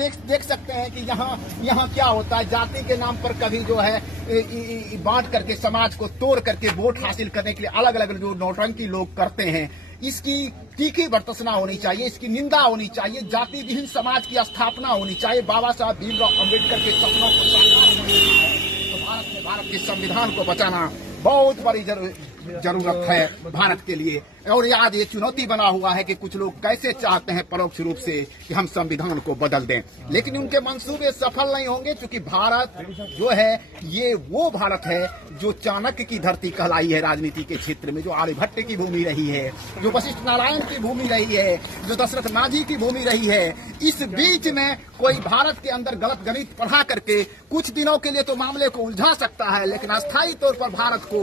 देख सकते हैं कि यहाँ क्या होता है। जाति के नाम पर कभी जो है बांट करके समाज को तोड़ करके वोट हासिल करने के लिए अलग अलग जो नौटंकी लोग करते हैं, इसकी तीखी भर्त्सना होनी चाहिए, इसकी निंदा होनी चाहिए। जाति विहीन समाज की स्थापना होनी चाहिए। बाबा साहब भीमराव अम्बेडकर के सपनों को साकार होना है तो भारत के संविधान को बचाना बहुत बड़ी जरूरत है भारत के लिए। और आज ये चुनौती बना हुआ है कि कुछ लोग कैसे चाहते हैं परोक्ष रूप से कि हम संविधान को बदल दें, लेकिन उनके मंसूबे सफल नहीं होंगे, क्योंकि भारत जो है ये वो भारत है जो चाणक्य की धरती कहलाई है राजनीति के क्षेत्र में, जो आर्यभट्ट की भूमि रही है, जो वशिष्ठ नारायण की भूमि रही है, जो दशरथ माझी की भूमि रही है। इस बीच में कोई भारत के अंदर गलत गणित पढ़ा करके कुछ दिनों के लिए तो मामले को उलझा सकता है, लेकिन अस्थायी तौर पर भारत को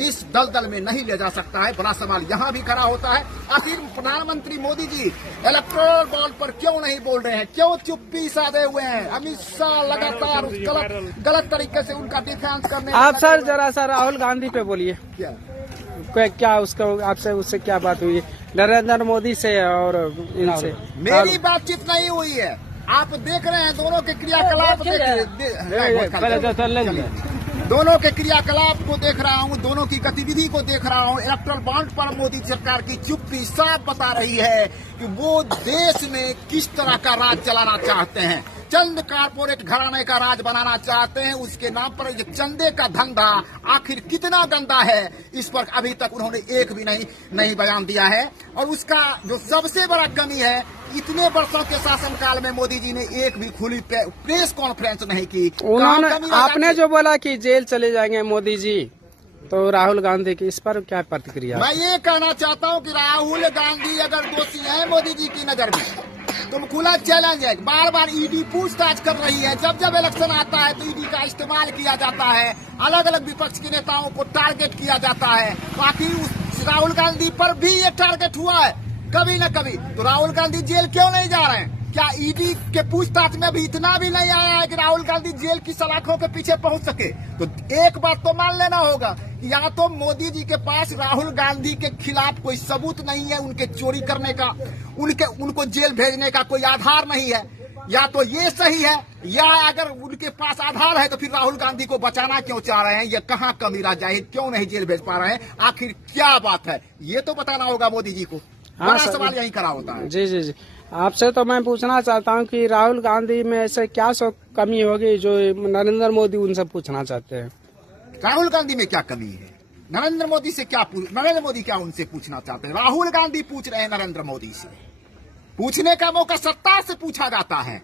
इस दलदल में नहीं ले जा सकता है। बड़ा सवाल यहाँ भी खड़ा होता है, आखिर प्रधानमंत्री मोदी जी इलेक्टोरल बॉन्ड पर क्यों नहीं बोल रहे हैं, क्यों चुप्पी साधे हुए हैं? अमित शाह लगातार उस गलत तरीके से उनका डिफेंस करने। आप सर जरा सा राहुल गांधी पे बोलिए, क्या उसका आपसे उससे क्या बात हुई नरेंद्र मोदी से और इनसे? मेरी बातचीत नहीं हुई है, आप देख रहे हैं दोनों के क्रियाकलाप दोनों के क्रियाकलाप को देख रहा हूँ, दोनों की गतिविधि को देख रहा हूँ। इलेक्ट्रल बॉन्ड पर मोदी सरकार की चुप्पी साफ बता रही है कि वो देश में किस तरह का राज चलाना चाहते हैं। चंद कारपोरेट घराने का राज बनाना चाहते हैं। उसके नाम पर ये चंदे का धंधा आखिर कितना गंदा है, इस पर अभी तक उन्होंने एक भी नहीं बयान दिया है। और उसका जो सबसे बड़ा कमी है, इतने वर्षों के शासनकाल में मोदी जी ने एक भी खुली प्रेस कॉन्फ्रेंस नहीं की। उन्होंने आपने जो बोला कि जेल चले जाएंगे मोदी जी, तो राहुल गांधी की इस पर क्या प्रतिक्रिया? मैं ये कहना चाहता हूँ कि राहुल गांधी अगर दोषी है मोदी जी की नजर में, तो खुला चैलेंज है। बार बार ईडी पूछताछ कर रही है। जब जब इलेक्शन आता है तो ईडी का इस्तेमाल किया जाता है, अलग अलग विपक्ष के नेताओं को टारगेट किया जाता है। बाकी राहुल गांधी पर भी ये टारगेट हुआ है कभी न कभी। तो राहुल गांधी जेल क्यों नहीं जा रहे हैं? क्या ईडी के पूछताछ में भी इतना भी नहीं आया है कि राहुल गांधी जेल की सलाखों के पीछे पहुंच सके? तो एक बात तो मान लेना होगा कि या तो मोदी जी के पास राहुल गांधी के खिलाफ कोई सबूत नहीं है, उनके चोरी करने का, उनको जेल भेजने का कोई आधार नहीं है, या तो ये सही है, या अगर उनके पास आधार है तो फिर राहुल गांधी को बचाना क्यों चाह रहे हैं? ये कहाँ कमी रह जाए, क्यों नहीं जेल भेज पा रहे हैं? आखिर क्या बात है, ये तो बताना होगा मोदी जी को। बड़ा सवाल यही खड़ा होता है। जी जी जी, आपसे तो मैं पूछना चाहता हूं कि राहुल गांधी में ऐसे क्या सो कमी होगी जो नरेंद्र मोदी उनसे पूछना चाहते हैं? राहुल गांधी में क्या कमी है? नरेंद्र मोदी क्या उनसे पूछना चाहते हैं? राहुल गांधी पूछ रहे हैं नरेंद्र मोदी से। पूछने का मौका सत्ता से पूछा जाता है।